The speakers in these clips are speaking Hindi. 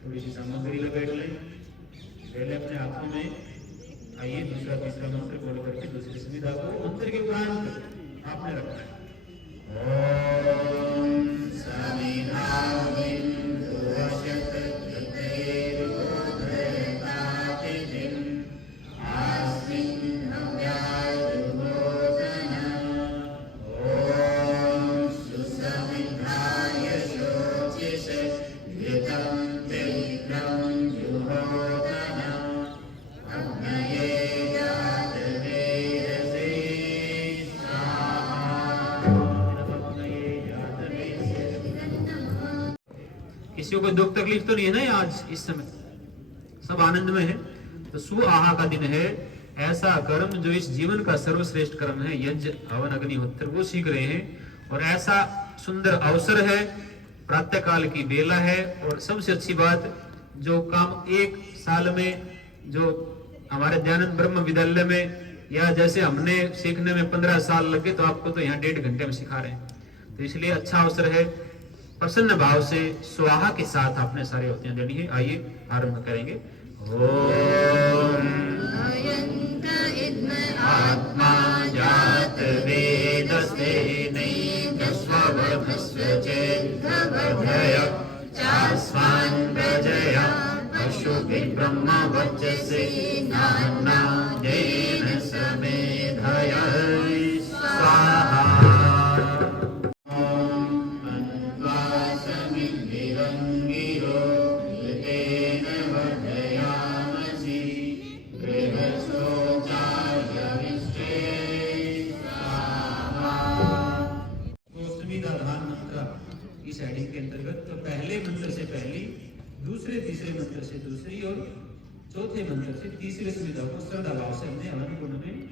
थोड़ी सी सामग्री लपेट लें, पहले अपने हाथों में। आइए दूसरा तीसरा मंत्र बोल करके दूसरी संविधा को मंत्र के उपरांत आपने रखना है। ओम समिधा बिंदु वशत कृतेर्बोधयतातिथिं आस्मिन् हव्यायुर्भोजन। ओम सुसमिधाय शोचिष घृतं तीव्रं जुहोतन। अग्नये जातवेदसे स्वाहा। किसी को दुख तकलीफ तो नहीं है ना आज इस समय, सब आनंद में है। तो सु आहा का दिन है। ऐसा कर्म जो इस जीवन का सर्वश्रेष्ठ कर्म है, यज्ञ हवन अग्निहोत्र, वो सीख रहे हैं। और ऐसा सुंदर अवसर है, प्रातः काल की बेला है। और सबसे अच्छी बात, जो काम एक साल में, जो हमारे दयानंद ब्रह्म विद्यालय में या जैसे हमने सीखने में 15 साल लगे, तो आपको तो यहाँ 1.5 घंटे में सिखा रहे हैं। तो इसलिए अच्छा अवसर है। प्रसन्न भाव से स्वाहा के साथ आपने सारे होतियां देनी है। आइए आरंभ करेंगे। ओम आत्मा जात वेदस्ते नैदस्वभस्वचेद्धवधय चास्वान् प्रजया पशुभिः ब्रह्म वचसे नाना येन समेधय स्वाहा। के अंतर्गत तो पहले मंत्र से पहली, दूसरे तीसरे मंत्र से दूसरी और चौथे मंत्र से तीसरे सुविधा को श्रद्धा भाव से हमने हवन कुंड में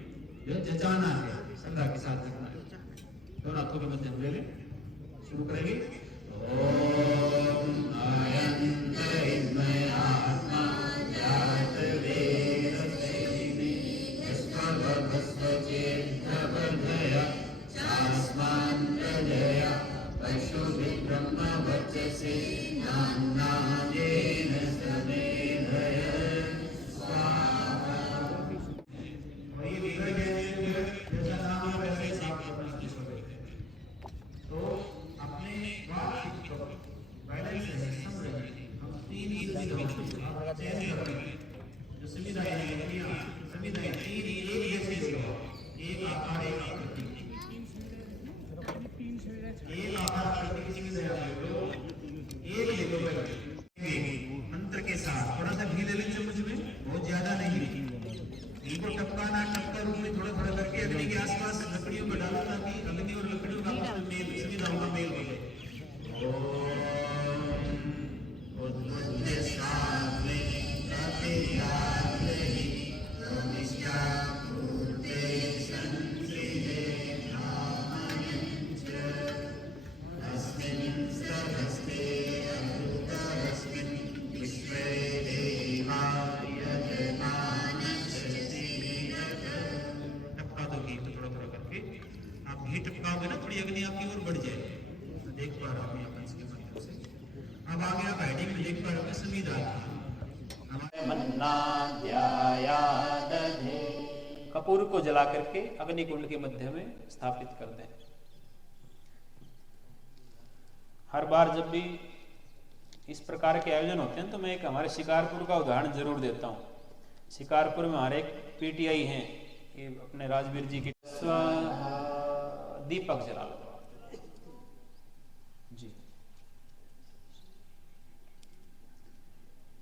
जो जचाना है, श्रद्धा के साथ रखना है। दोनों हाथों के मध्य में ले शुरू करेंगे। ओम अयंत इद्मय आत्मा जात वेदसे निष्फलभस्वचेद्धवधय चास्मान् प्रजया पशुभिः ब्रह्म वचसे नाना येन समेधय स्वाहा। और ये बिगड़ गए जैसा नाम है वैसे ही साफ करना चाहिए। तो अपने वाक्य को बैलेंस है, हम 3 जो सुविधाएं हैं, सुविधाएं 3 एक जैसी हो, एक आकार एक आकृति, एक आकार आकृति की सुविधा एक लेवल पर मंत्र के साथ थोड़ा सा घी ले लें चम्मच में, बहुत ज्यादा नहीं। घी को टपकाना, टपका रूप में थोड़ा थोड़ा करके अग्नि के आसपास लकड़ियों को डालो ताकि अग्नि और लकड़ियों का आपस में मेल, सुविधाओं का मेल हो जाए। घी टपकाओगे ना, थोड़ी अग्नि आपकी ओर बढ़ जाएगी। देख पा रहा हूँ इसके माध्यम से। अब आगे आप हेडिंग में देख पा रहे हो संविधा। कपूर को जला करके अग्निकुंड के मध्य में स्थापित कर दें। हर बार जब भी इस प्रकार के आयोजन होते हैं तो मैं एक हमारे शिकारपुर का उदाहरण जरूर देता हूँ। शिकारपुर में हमारे एक पीटीआई हैं, ये अपने राजवीर जी के दीपक जला लो जी।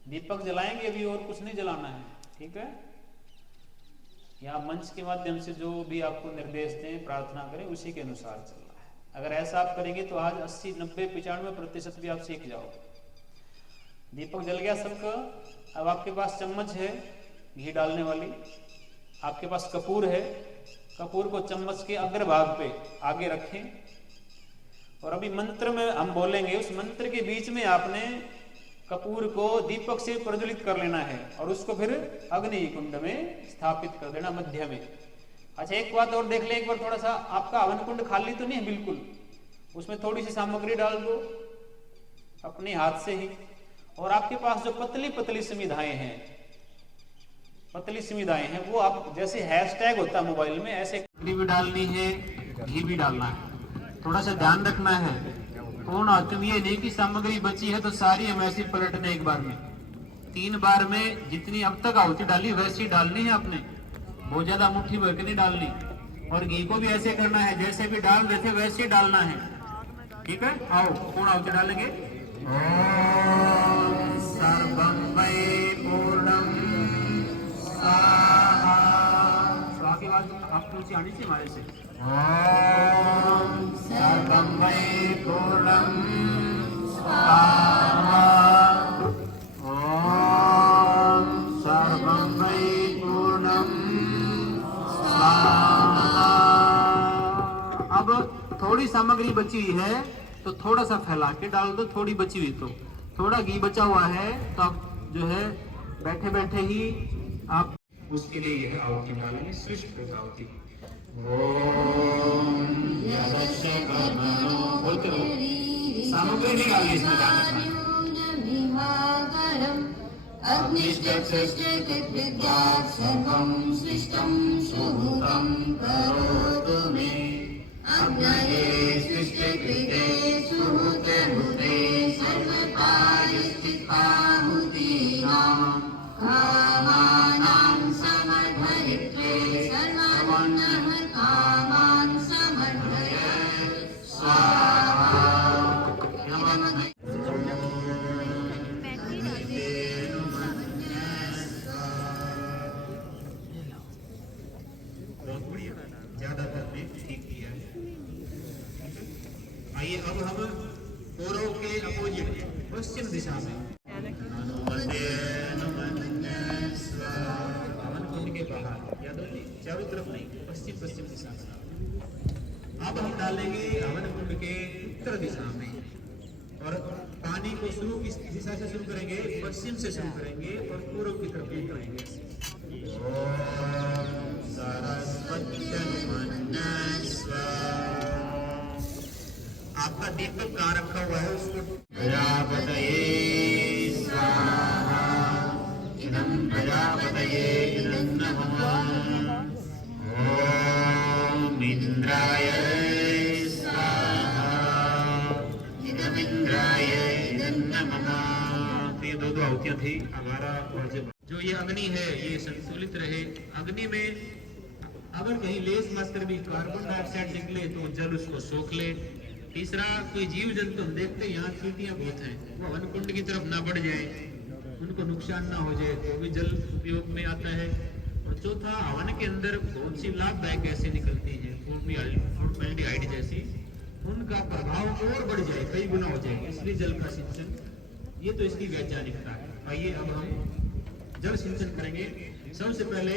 दीपक जलाएंगे अभी, और कुछ नहीं जलाना है, ठीक है। यहाँ मंच के माध्यम से जो भी आपको निर्देश दें, प्रार्थना करें, उसी के अनुसार चलना है। अगर ऐसा आप करेंगे तो आज 80, 90, 95% भी आप सीख जाओगे। दीपक जल गया सबका। अब आपके पास चम्मच है घी डालने वाली, आपके पास कपूर है। कपूर को चम्मच के अग्रभाग पे आगे रखें और अभी मंत्र में हम बोलेंगे, उस मंत्र के बीच में आपने कपूर को दीपक से प्रज्वलित कर लेना है और उसको फिर अग्नि कुंड में स्थापित कर देना मध्य में। अच्छा, एक बात और देख ले एक बार, थोड़ा सा आपका हवन कुंड खाली तो नहीं है बिल्कुल, उसमें थोड़ी सी सामग्री डाल दो अपने हाथ से ही, और आपके पास जो पतली पतली संविधाएं हैं, पतली संविधाएं हैं, वो आप जैसे हैशटैग होता है मोबाइल में, ऐसे भी डालनी है, घी भी डालना है। थोड़ा सा ध्यान रखना है, कौन आचम ये नहीं कि सामग्री बची है तो सारी हम ऐसे पलटने एक बार में। 3 बार में जितनी अब तक आहुति डाली वैसी डालनी है आपने, बहुत ज्यादा मुट्ठी भर के नहीं डालनी। और घी को भी ऐसे करना है, जैसे भी डाल रहे थे वैसे ही डालना है, ठीक है। आओ, कौन आहुति डालेंगे? ओम सर्वं वै पूर्णं स्वाहा। तो आगे बात आपको ऊंची आनी चाहिए हमारे से। ओम सर्वं वै पूर्णं स्वाहा। ओम सर्वं वै पूर्णं स्वाहा। अब थोड़ी सामग्री बची हुई है तो थोड़ा सा फैला के डाल दो, थोड़ी बची हुई तो थोड़ा घी बचा हुआ है तो आप जो है बैठे बैठे ही आप उसके लिए यह आहुति डालेंगे, श्रेष्ठ आहुति। ओम बोलते रहो, सामग्री नहीं डालनी इसमें, अग्नये सृष्टे कृते सुहुते हुते सर्वकार्यस्थिताहुतीनां कामानां समर्पयित्रे सर्वान्नमकामान् समर्पय स्वाहा। ज्यादातर ने ठीक किया है। आइए अब हम पूर्व के अपोजिट पश्चिम दिशा में हवन कुंड के बाहर, याद रखिए चारों तरफ नहीं, पश्चिम दिशा में। अब हम डालेंगे हवन कुंड के उत्तर दिशा में और पानी को शुरू किस दिशा से शुरू करेंगे? पश्चिम से शुरू करेंगे और पूर्व की तरफ उतरेंगे। आपका दीपक कहाँ रखा हुआ है उसको प्रजापतये स्वाहा। इदं प्रजापतये इदं नमः। ओम इंद्राय स्वाहा। इदं इंद्राय इदं नमः। तो ये दो आहुतियां थी। हमारा जो ये अग्नि है ये संतुलित रहे। अग्नि में अगर कहीं लेस मात्र भी कार्बन डाइऑक्साइड निकले तो जल उसको सोख ले। तीसरा, कोई जीव जंतु हम देखते हैं यहाँ चींटियां बहुत हैं, वो हवन कुंड की तरफ ना बढ़ जाए, उनको नुकसान ना हो जाए, तो भी जल उपयोग में आता है। और चौथा, हवन के अंदर बहुत सी लाभदायक गैसें निकलती हैं, फॉर्मल्डिहाइड जैसी, उनका प्रभाव और बढ़ जाए, कई गुना हो जाएगा, इसलिए जल का सिंचन, ये तो इसकी वैज्ञानिकता है। आइए अब हम जल सिंचन करेंगे। सबसे पहले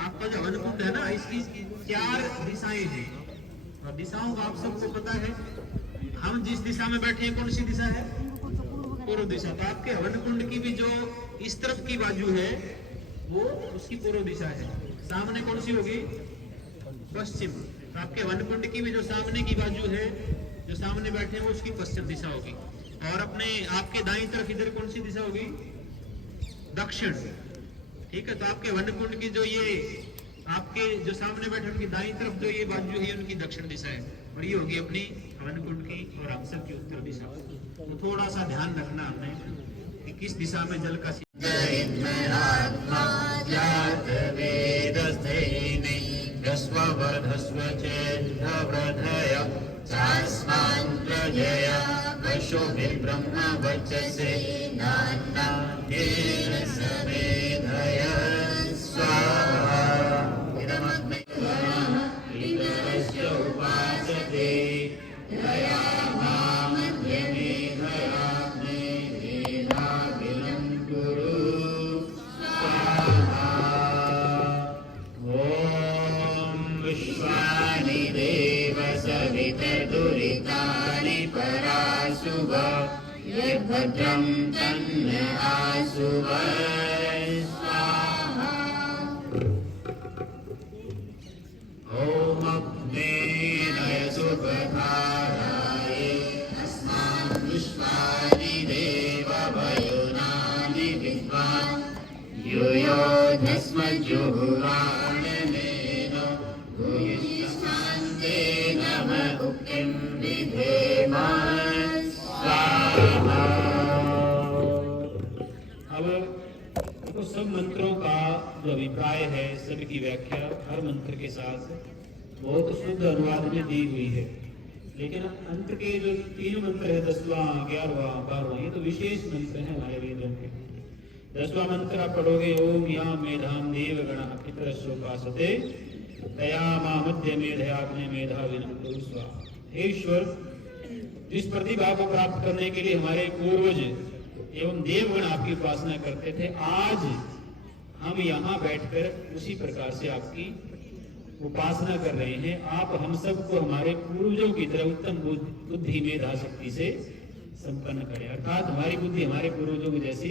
आपका जो हवन कुंड है ना, इसकी 4 दिशाएं हैं और दिशाओं का आप सबको पता है। हम जिस दिशा में बैठे हैं कौन सी दिशा है? पूर्व दिशा। तो आपके हवन कुंड की भी जो इस तरफ की बाजू है वो उसकी पूर्व दिशा है। सामने कौन सी होगी? पश्चिम। तो आपके हवन कुंड की भी जो सामने की बाजू है, जो सामने बैठे हैं वो उसकी पश्चिम दिशा होगी। और अपने आपके दाईं तरफ इधर कौन सी दिशा होगी? दक्षिण। ठीक है, तो आपके हवन कुंड की जो ये आपके जो सामने बैठे उनकी दाईं तरफ जो ये बाजू है उनकी दक्षिण दिशा है और ये होगी अपनी हवन कुंड की और हम सब की उत्तर दिशा। तो थोड़ा सा ध्यान रखना हमने कि किस दिशा में जल का भद्रं तन्न आसुव स्वाहा। ओम अग्नेय सुपधाराय अस्मान् विश्वानि देव भयो भस्म जुह्वाननेन भूयिष्ठान्ते नम उक्तिं विधेम स्वाहा। अब तो सब मंत्रों का जो अभिप्राय है, सबकी व्याख्या हर मंत्र के साथ बहुत शुद्ध अनुवाद में दी हुई है, लेकिन अंत के जो 3 मंत्र है 10वां 11वां 12वां, ये तो विशेष मंत्र हैं हमारे वेदों के। 10वां मंत्र आप पढ़ोगे, ओम या मेधाम देव गण पितरस्योपासते तया मा मध्य मेधयाग्ने मेधाविनम कुरु स्वाहा। हे ईश्वर, जिस प्रतिभा को प्राप्त करने के लिए हमारे पूर्वज एवं देवगण आपकी उपासना करते थे, आज हम यहाँ बैठकर उसी प्रकार से आपकी उपासना कर रहे हैं। आप हम सबको हमारे पूर्वजों की तरह उत्तम बुद्धि मेधा शक्ति से संपन्न करें, अर्थात हमारी बुद्धि हमारे पूर्वजों की जैसी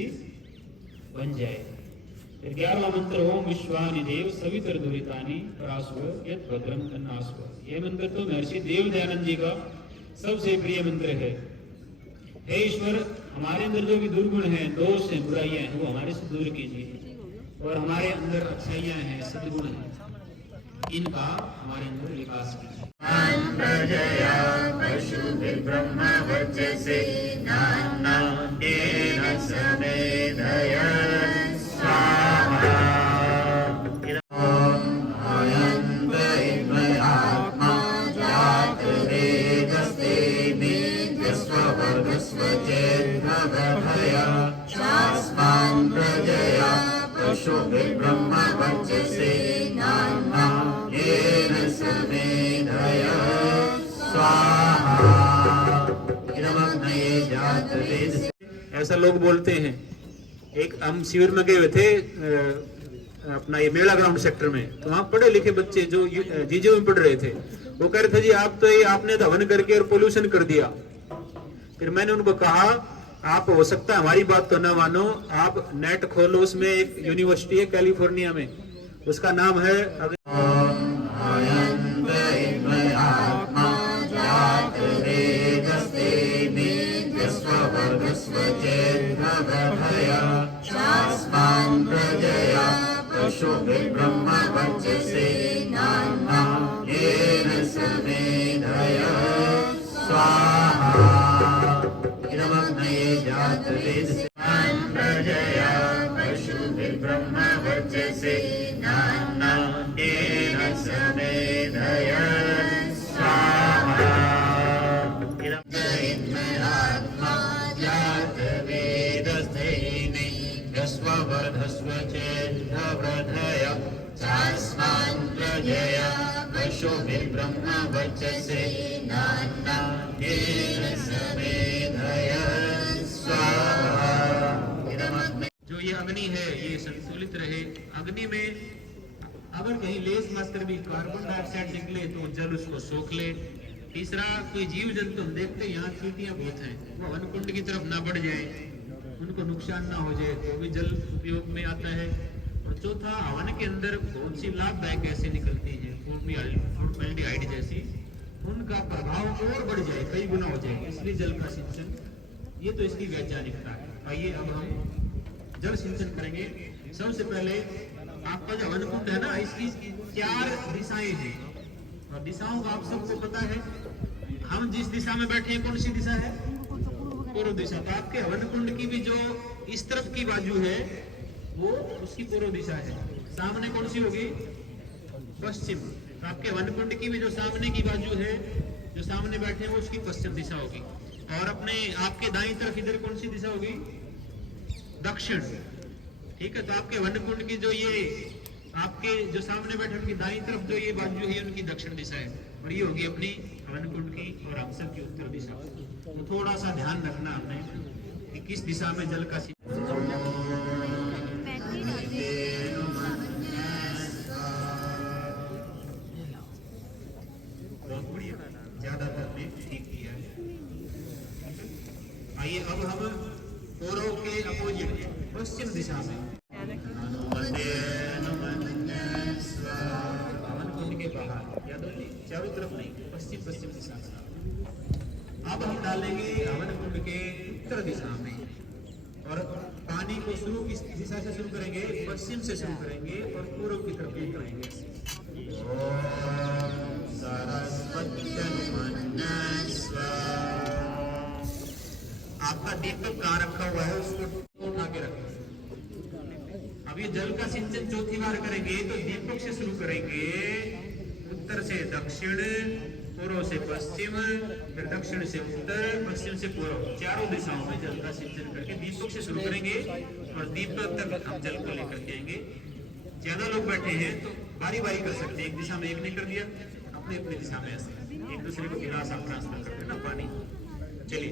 बन जाए। फिर 11वां मंत्र, ओम विश्वानि देव सवितर दुरितानि परास्व यत् भद्रम तन्नास्व। यह मंत्र तो महर्षि देव दयानंद जी का सबसे प्रिय मंत्र है। हे ईश्वर, हमारे अंदर जो भी दुर्गुण हैं, दोष हैं, बुराइयां हैं, वो हमारे से दूर कीजिए, और हमारे अंदर अच्छाइयां हैं, सद्गुण हैं, इनका हमारे अंदर विकास कीजिए। प्रजया पशुभिर्ब्रह्म वर्चसे नान्येन समेधय स्वाहा। अयं आत्मा जातवेदस्ते मेध्यस्ववर्गस्व चेद्भवभया शास्मान् प्रजया पशुभिर्ब्रह्म वर्चसे नान्येन समेधय स्वाहा। इदमग्नये जातवेदस्ते। ऐसा लोग बोलते हैं। एक हम शिविर में गए हुए थे अपना ये मेला ग्राउंड सेक्टर में, तो वहाँ पढ़े लिखे बच्चे जो जीजे में पढ़ रहे थे, वो कह रहे थे जी आप तो ये आपने हवन करके और पोल्यूशन कर दिया। फिर मैंने उनको कहा, आप हो सकता है हमारी बात तो ना मानो, आप नेट खोलो, उसमें एक यूनिवर्सिटी है कैलिफोर्निया में, उसका नाम है पशुभिर्ब्रह्म वर्चसे नान्येन समेधय स्वाहा। इदमग्नये जातवेदस्ते प्रजया पशुभिर्ब्रह्म वर्चसे नान्येन समेधय स्वाहा। आत्मा जातवेदस्ते मेध्यस्ववर्धस्व चेद्भवधय शास्मान् प्रजया पशुभिर्ब्रह्म वर्चसे नान्येन समेधय स्वाहा। जो ये अग्नि है, ये संतुलित रहे। अग्नि में अगर कहीं लेस मात्र भी कार्बन डाइऑक्साइड निकले तो जल उसको सोख ले। तीसरा, कोई जीव जंतु हम देखते हैं यहाँ चींटियां बहुत हैं, वो हवन कुंड की तरफ ना बढ़ जाए, उनको नुकसान ना हो जाए, तो भी जल उपयोग में आता है। और चौथा, हवन के अंदर बहुत सी लाभदायक गैसें निकलती हैं, फॉर्मल्डिहाइड जैसी, उनका प्रभाव और बढ़ जाए, कई गुना हो जाए, इसलिए जल का सिंचन, ये तो इसकी वैज्ञानिकता है। आइए अब हम जल सिंचन करेंगे। सबसे पहले आपका जो हवन कुंड है ना, इसकी 4 दिशाएं हैं, और दिशाओं का आप सबको पता है। हम जिस दिशा में बैठे हैं, कौन सी दिशा है? पूर्व दिशा। तो आपके हवन कुंड की भी जो इस तरफ की बाजू है, वो उसकी पूर्व दिशा है। सामने कौन सी होगी? पश्चिम। तो आपके हवन कुंड की भी जो सामने की बाजू है, जो सामने बैठे हैं, वो उसकी पश्चिम दिशा होगी। और अपने आपके दाईं तरफ इधर कौन सी दिशा होगी? दक्षिण। ठीक है, तो आपके हवन कुंड की जो ये आपके जो सामने बैठे उनकी दाईं तरफ जो ये बाजू है, उनकी दक्षिण दिशा है, और ये होगी अपनी हवन कुंड की और हम सब की उत्तर दिशा। तो थोड़ा सा ध्यान रखना हमने कि किस दिशा में जल का ज्यादातर ने ठीक किया है। आइए अब हम पूर्व के अपोजिट पश्चिम दिशा में हवन कुंड के बाहर, याद हो, चारों तरफ नहीं, पश्चिम दिशा में। अब हम डालेंगे हवन कुंड के उत्तर दिशा में, और पानी पानी को शुरू किस दिशा से शुरू करेंगे? पश्चिम से शुरू करेंगे और पूर्व की तरफ लेकर आएंगे। आपका दीपक कहाँ रखा हुआ है उसको उठा के रखें। अब ये जल का सिंचन चौथी बार करेंगे तो दीपक से शुरू करेंगे, उत्तर से दक्षिण, पूर्व से पश्चिम, फिर दक्षिण से उत्तर, पश्चिम से पूर्व, चारों दिशाओं में जल का सिंचन करके दीपक से शुरू करेंगे और दीपक तक हम जल को लेकर के आएंगे। ज्यादा लोग बैठे हैं तो बारी बारी कर सकते हैं, एक दिशा में एक ने कर दिया, अपने अपनी दिशा में ऐसे एक दूसरे को गिलास आप ट्रांसफर करते हैं ना पानी। चलिए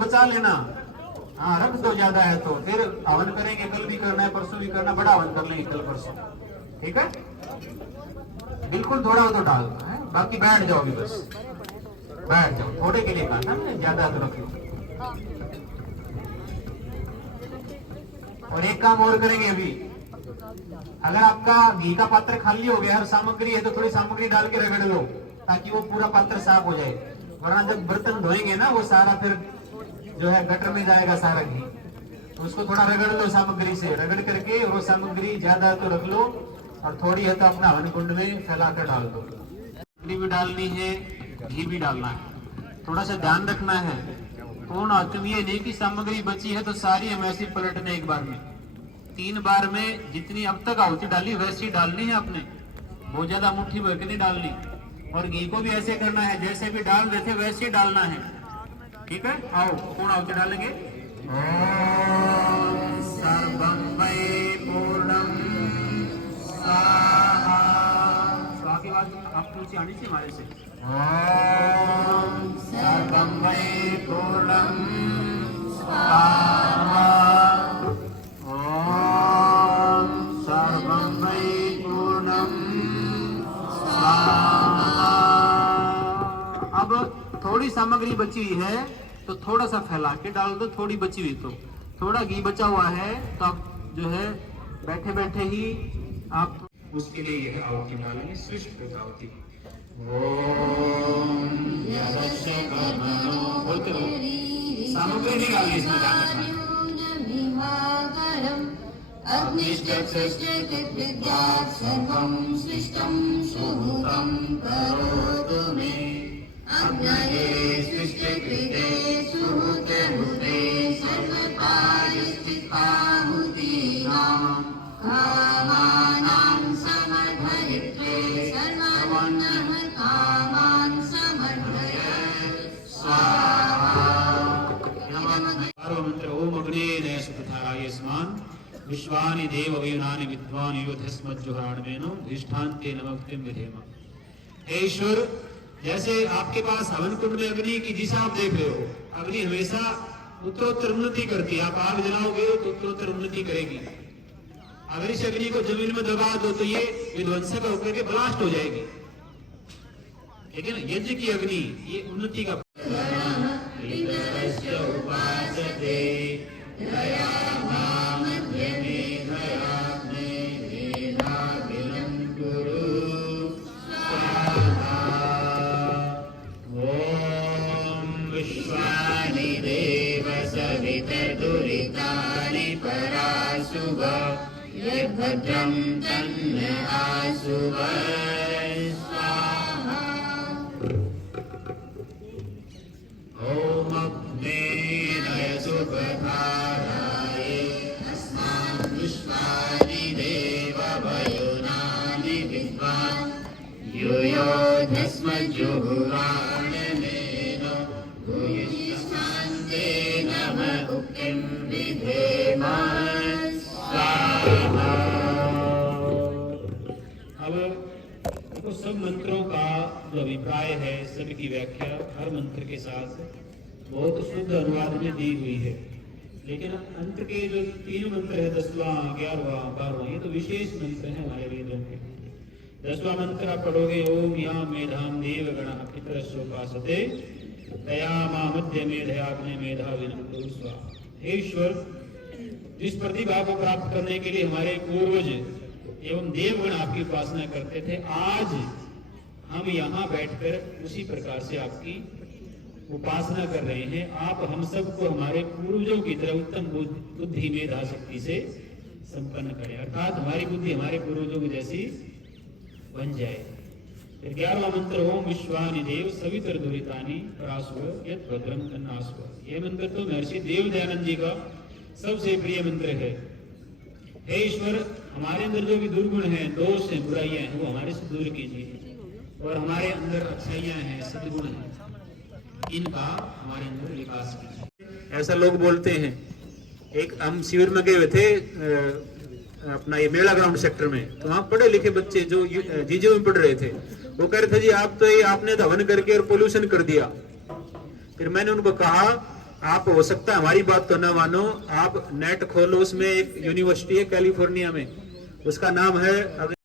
बचा लेना। हाँ, रख दो ज्यादा है तो फिर हवन करेंगे, कल भी करना है, परसों भी करना, बड़ा हवन कर लेंगे कल परसों, ठीक है? बिल्कुल थोड़ा हो तो डाल है, बाकी बैठ जाओ अभी, बस बैठ जाओ, थोड़े के लिए खाना है, ज्यादा तो रख लो। और एक काम और करेंगे अभी, अगर आपका घी का पात्र खाली हो गया और सामग्री है तो थोड़ी सामग्री डाल के रगड़ लो ताकि वो पूरा पात्र साफ हो जाए, वरना जब बर्तन धोएंगे ना वो सारा फिर जो है गटर में जाएगा सारा घी, तो उसको थोड़ा रगड़ लो सामग्री से, रगड़ करके वो सामग्री ज्यादा तो रख लो और थोड़ी है तो अपना हवन कुंड में फैलाकर डाल दो। सामग्री भी डालनी है, घी भी डालना है, थोड़ा सा ध्यान रखना है। पूर्ण तुम ये नहीं कि सामग्री बची है तो सारी हम ऐसी पलटने एक बार में, 3 बार में जितनी अब तक आहुति डाली वैसी डालनी है आपने, बहुत ज्यादा मुट्ठी भर के नहीं डालनी। और घी को भी ऐसे करना है जैसे भी डाल रहे थे वैसे ही डालना है, ठीक है? आओ पूर्ण आहुति डालेंगे। ओम सर्वं वै पूर्णं स्वाहा। स्वाहा की बात आपको ऊंची आनी चाहिए हमारे से। ओम सर्वं वै पूर्णं स्वाहा। ओम सर्वं वै पूर्णं स्वाहा। अब थोड़ी सामग्री बची हुई है तो थोड़ा सा फैला के डाल दो, थोड़ी बची हुई तो थोड़ा घी बचा हुआ है तो आप जो है बैठे बैठे ही आप उसके लिए यह आहुति डालेंगे, श्रेष्ठ आहुति। ओम बोलते रहो, सामग्री नहीं डालनी इसमें, ध्यान रखना है। अग्निष्टविद्यात् सर्वं सृष्टं सुहृतं करोतु मे। अग्नये सृष्टिकृते सुहृते सर्वकार्यस्थिताहुतीनां कामानां समर्पयित्वे सर्वान्नः कामान् समर्पय स्वाहा। मंत्र ओम अग्नेय सुपथाराय स्मान विश्वानि देव वयुनानि विद्वान योधस्मज्जुहराणवेनो धिष्ठान्ते नमक्तिं विधेम। हे ईश्वर, जैसे आपके पास हवन कुंड में अग्नि की दिशा आप देख रहे हो, अग्नि हमेशा उत्तरोत्तर उन्नति करती है। आप आग जलाओगे तो उत्तरोत्तर उन्नति करेगी। अगर इस अग्नि को जमीन में दबा दो तो ये विध्वंसक होकर के ब्लास्ट हो जाएगी, ठीक है ना? यज्ञ की अग्नि ये उन्नति का भद्रं तन्न आशुव स्वाहा। ओम अग्नेय सुपथाराय अस्मान् विश्वानि देव वयुनानि विद्वान् योधस्मज्जुहुराणवेनो भूयिष्ठान्ते नमः उक्तिं विधेम। की व्याख्या हर मंत्र के साथ बहुत शुद्ध अनुवाद में दी हुई है, लेकिन अंत के जो 3 मंत्र है 10वां 11वां 12वां, ये तो विशेष मंत्र है हमारे वेदों के। 10वां मंत्र आप पढ़ोगे, ओम या मेधाम देव गण पितरस्योपासते तया मा मध्य मेधयाग्ने मेधा विनम स्वा। हे ईश्वर, जिस प्रतिभा को प्राप्त करने के लिए हमारे पूर्वज एवं देवगण आपकी उपासना करते थे, आज हम यहाँ बैठकर उसी प्रकार से आपकी उपासना कर रहे हैं। आप हम सबको हमारे पूर्वजों की तरह उत्तम बुद्धि मेधा शक्ति से संपन्न करें, अर्थात हमारी बुद्धि हमारे पूर्वजों की जैसी बन जाए। फिर 11वां मंत्र, ओम विश्वानि देव सवितर दुरितानि परास्व यत् भद्रम तन्नास्व। ये मंत्र तो महर्षि देव दयानंद जी का सबसे प्रिय मंत्र है। हे ईश्वर, हमारे अंदर जो भी दुर्गुण हैं, दोष हैं, बुराइयां हैं, वो हमारे से दूर कीजिए, और हमारे अंदर अच्छाइयां हैं, सद्गुण हैं, इनका हमारे अंदर विकास कीजिए। ऐसा लोग बोलते हैं। एक हम शिविर में गए हुए थे अपना ये मेला ग्राउंड सेक्टर में, तो वहाँ पढ़े लिखे बच्चे जो जीजे में पढ़ रहे थे, वो कह रहे थे जी आप तो ये आपने हवन करके और पोल्यूशन कर दिया। फिर मैंने उनको कहा, आप हो सकता है हमारी बात तो ना मानो, आप नेट खोलो, उसमें एक यूनिवर्सिटी है कैलिफोर्निया में, उसका नाम है